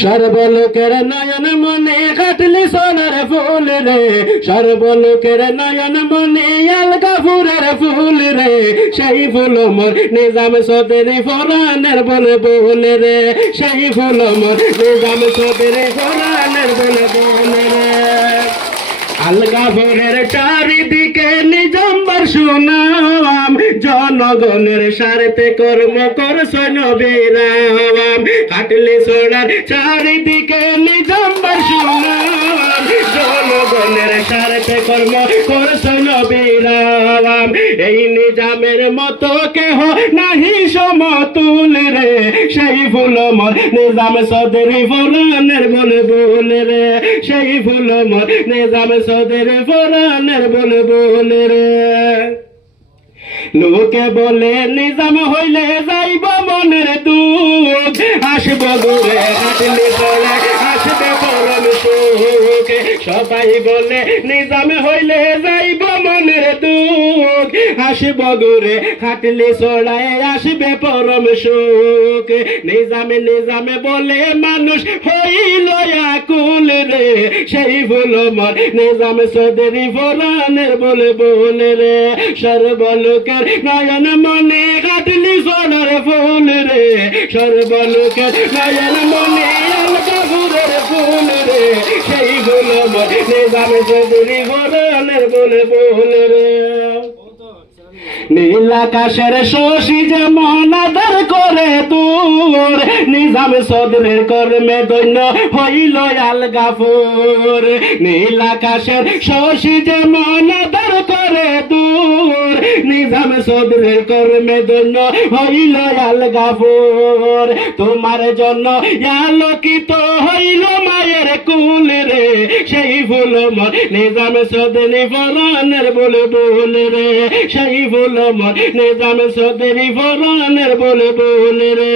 সর্বলোকের নয়ন মনে কাটলি সোনার ফুল রে। সর্বলোকের নয়ন মনে আলকা ফুরের ফুল রে। সেই ফুল মোর নিজাম সদেরি ফরানের বলে বলে রে। সেই ফুল মোর নিজাম সদেরি ফরানের বলে বলে রে। আলগা ভোরের চারিদিকে নিজম্বর শুনাম জনগণের সারতে কর্ম কর সৈনবীরাম কাটলি সোনার চারিদিকে নিজম্বর শুনাম জনগণের সারতে কর্ম কর সৈনবীরাম এই নিজামের মতো কেহ নাহি সমতুল রে। সেই ফুল মর নিজাম সদরি ফোরানের বলে বলে রে। সেই ফুল মর নিজাম সদরি ফোরানের বলে বলে রে। লোকে বলে, নিজাম হইলে যাইব মনের দুঃখ আসব ঘুরে হাঁটলে চলে আসবে পরম সুখে। সবাই বলে, নিজাম হইলে যাইব মনের দুঃখ আসব ঘুরে হাঁটলে চড়ায়, আসবে পরম সুখ। নিজামে নিজামে বলে, মানুষ হইল সেই ভুল মর নিজাম সদরি ফোরানের বলে বলে রে। সর্বলোকের নয়ন মনে কাটলি সোনার ফুল রে। সর্বলোকের নয়ন মনে আলকা নীল আকাশের শশী যেমন আদর করে দূর নিজাম সদরের কর্মে দৈন্য হইল আলগাফুর নীল আকাশের শশী যেমন আদর করে দূর। নিজাম সদরের কর্মে দৈন্য হইল আলগাফুর তোমার জন্য আলোকিত হইল মায়ের কুল রে। সেই ফুল মর নিজাম সদনি ফরানের বলে বলে রে। সেই ফুল মর নিজাম সদনি ফরানের বলে বলে রে।